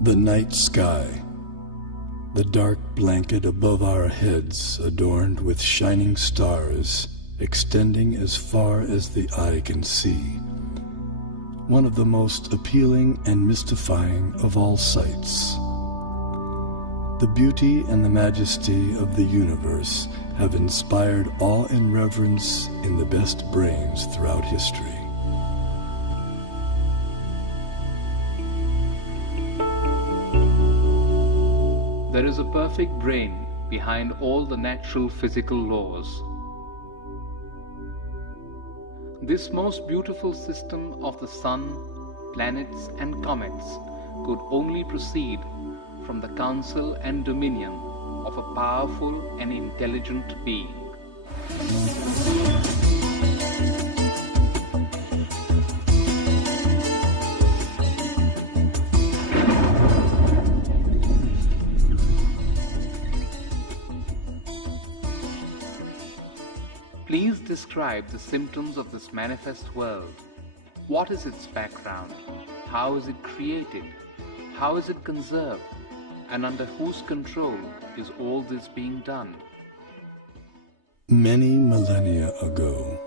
The night sky, the dark blanket above our heads adorned with shining stars extending as far as the eye can see. One of the most appealing and mystifying of all sights. The beauty and the majesty of the universe have inspired awe and reverence in the best brains throughout history. There is a perfect brain behind all the natural physical laws. This most beautiful system of the sun, planets and comets could only proceed from the counsel and dominion of a powerful and intelligent being. Please describe the symptoms of this manifest world. What is its background? How is it created? How is it conserved? And under whose control is all this being done? Many millennia ago,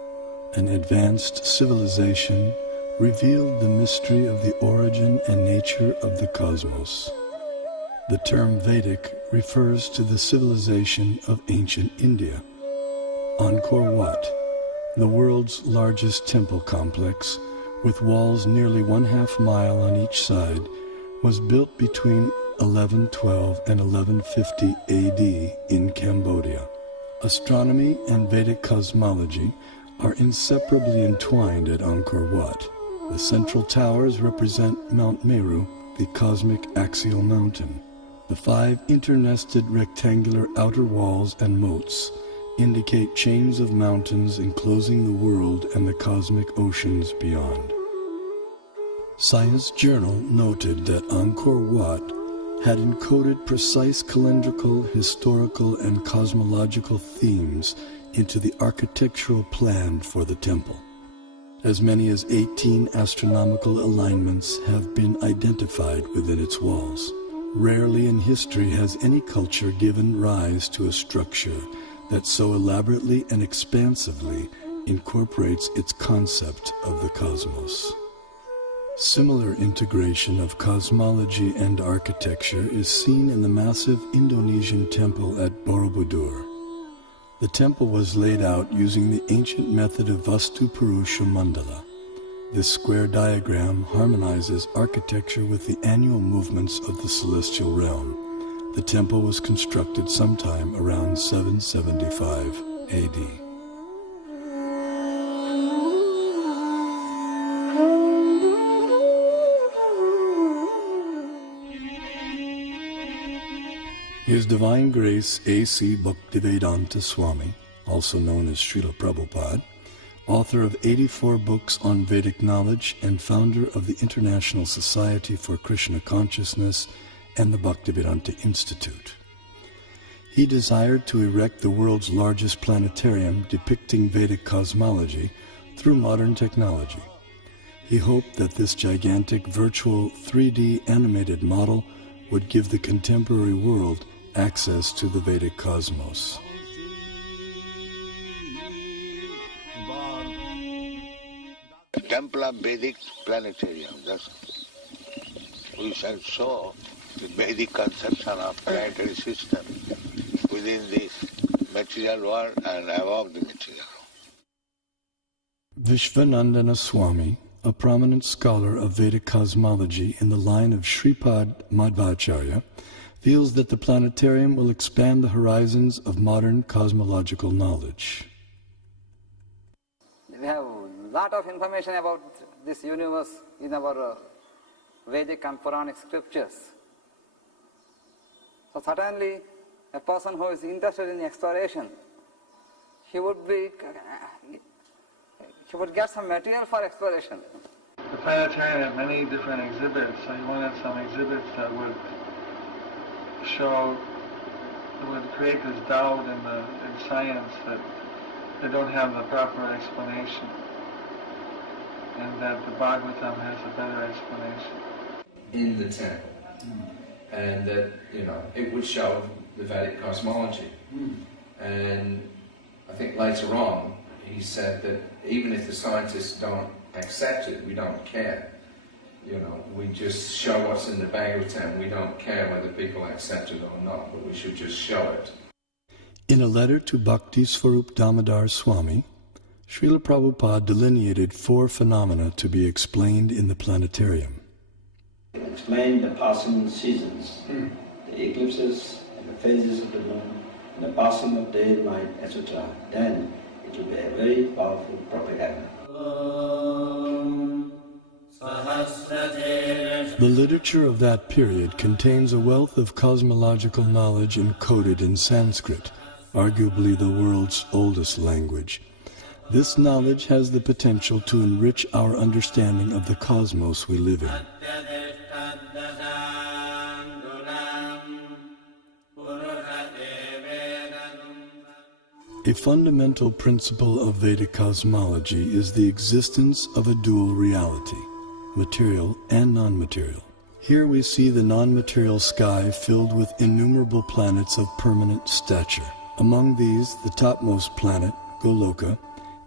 an advanced civilization revealed the mystery of the origin and nature of the cosmos. The term Vedic refers to the civilization of ancient India. Angkor Wat, the world's largest temple complex, with walls nearly 1/2 mile on each side, was built between 1112 and 1150 AD in Cambodia. Astronomy and Vedic cosmology are inseparably entwined at Angkor Wat. The central towers represent Mount Meru, the cosmic axial mountain. The 5 internested rectangular outer walls and moats indicate chains of mountains enclosing the world and the cosmic oceans beyond. Science Journal noted that Angkor Wat had encoded precise calendrical, historical, and cosmological themes into the architectural plan for the temple. As many as 18 astronomical alignments have been identified within its walls. Rarely in history has any culture given rise to a structure that so elaborately and expansively incorporates its concept of the cosmos. Similar integration of cosmology and architecture is seen in the massive Indonesian temple at Borobudur. The temple was laid out using the ancient method of Vastu Purusha Mandala. This square diagram harmonizes architecture with the annual movements of the celestial realm. The temple was constructed sometime around 775 AD. His Divine Grace A.C. Bhaktivedanta Swami, also known as Srila Prabhupada, author of 84 books on Vedic knowledge and founder of the International Society for Krishna Consciousness and the Bhaktivedanta Institute. He desired to erect the world's largest planetarium depicting Vedic cosmology through modern technology. He hoped that this gigantic virtual 3D animated model would give the contemporary world access to the Vedic cosmos. The Temple of Vedic Planetarium, we shall show the Vedic conception of planetary system within this material world and above the material world. Vishvanandana Swami, a prominent scholar of Vedic cosmology in the line of Shripad Madhvacharya, feels that the planetarium will expand the horizons of modern cosmological knowledge. We have a lot of information about this universe in our Vedic and Puranic scriptures. So certainly a person who is interested in exploration, he would get some material for exploration. The planetarium had many different exhibits, so you wanted some exhibits that would create this doubt in science that they don't have the proper explanation, and that the Bhagavatam has a better explanation. In the temple, and that, it would show the Vedic cosmology. And I think later on he said that even if the scientists don't accept it, we don't care. We just show what's in the Bhagavatam. We don't care whether people accept it or not, but we should just show it. In a letter to Bhakti Swarup Damodar Swami, Srila Prabhupada delineated 4 phenomena to be explained in the planetarium. Explain the passing seasons, the eclipses and the phases of the moon, and the passing of day and night, etc. Then it will be a very powerful propaganda. The literature of that period contains a wealth of cosmological knowledge encoded in Sanskrit, arguably the world's oldest language. This knowledge has the potential to enrich our understanding of the cosmos we live in. A fundamental principle of Vedic cosmology is the existence of a dual reality, material and non-material. Here we see the non-material sky filled with innumerable planets of permanent stature. Among these, the topmost planet, Goloka,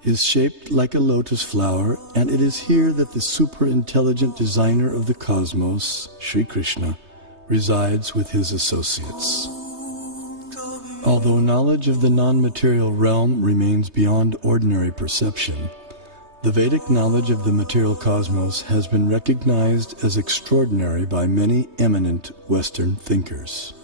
is shaped like a lotus flower, and it is here that the super-intelligent designer of the cosmos, Sri Krishna, resides with his associates. Although knowledge of the non-material realm remains beyond ordinary perception, the Vedic knowledge of the material cosmos has been recognized as extraordinary by many eminent Western thinkers.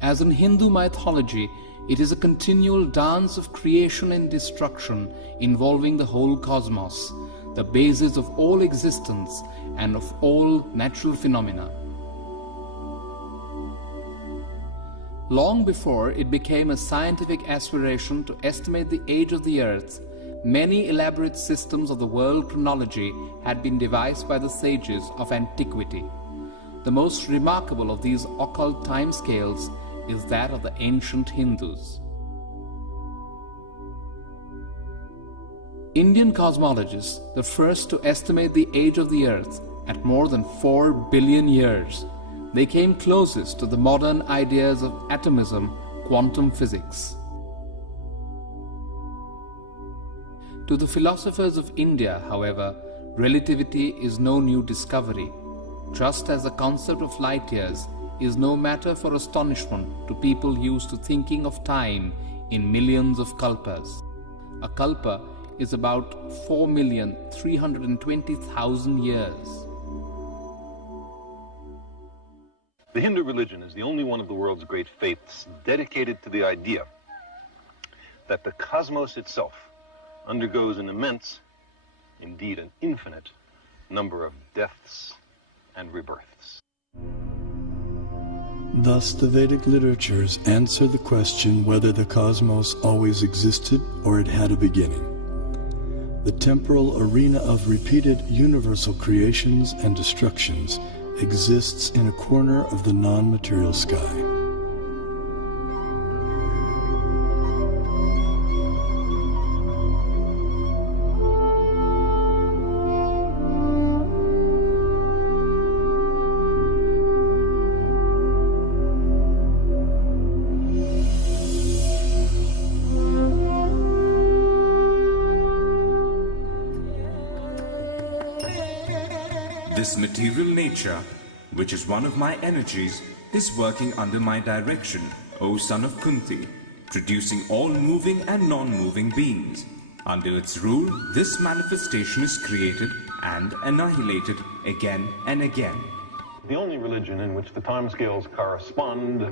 As in Hindu mythology, it is a continual dance of creation and destruction involving the whole cosmos, the basis of all existence and of all natural phenomena. Long before it became a scientific aspiration to estimate the age of the earth, many elaborate systems of the world chronology had been devised by the sages of antiquity. The most remarkable of these occult timescales is that of the ancient Hindus. Indian cosmologists, the first to estimate the age of the earth at more than 4 billion years, they came closest to the modern ideas of atomism, quantum physics. To the philosophers of India, however, relativity is no new discovery, just as the concept of light years is no matter for astonishment to people used to thinking of time in millions of kalpas. A kalpa is about 4,320,000 years. The Hindu religion is the only one of the world's great faiths dedicated to the idea that the cosmos itself undergoes an immense, indeed an infinite, number of deaths and rebirths. Thus, the Vedic literatures answer the question whether the cosmos always existed or it had a beginning. The temporal arena of repeated universal creations and destructions exists in a corner of the non-material sky. This material nature, which is one of my energies, is working under my direction, O son of Kunti, producing all moving and non-moving beings. Under its rule, this manifestation is created and annihilated again and again. The only religion in which the timescales correspond,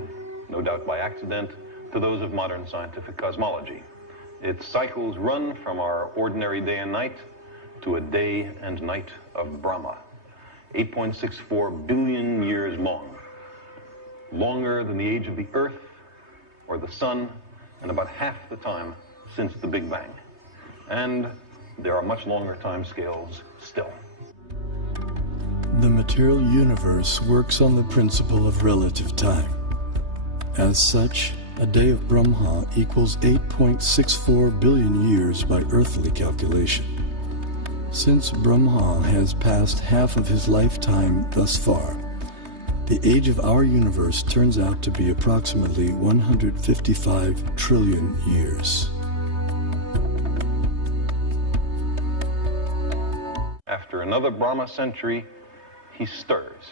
no doubt by accident, to those of modern scientific cosmology. Its cycles run from our ordinary day and night to a day and night of Brahma. 8.64 billion years long, longer than the age of the Earth or the Sun, and about half the time since the Big Bang. And there are much longer time scales still. The material universe works on the principle of relative time. As such, a day of Brahma equals 8.64 billion years by earthly calculation. Since Brahma has passed half of his lifetime thus far, the age of our universe turns out to be approximately 155 trillion years. After another Brahma century, he stirs,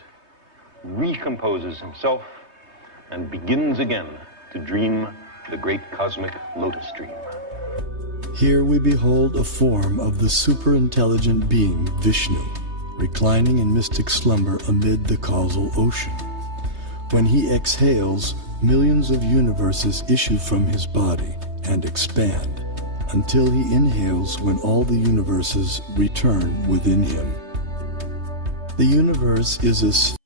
recomposes himself, and begins again to dream the great cosmic lotus dream. Here we behold a form of the superintelligent being Vishnu, reclining in mystic slumber amid the causal ocean. When he exhales, millions of universes issue from his body and expand, until he inhales when all the universes return within him. The universe is a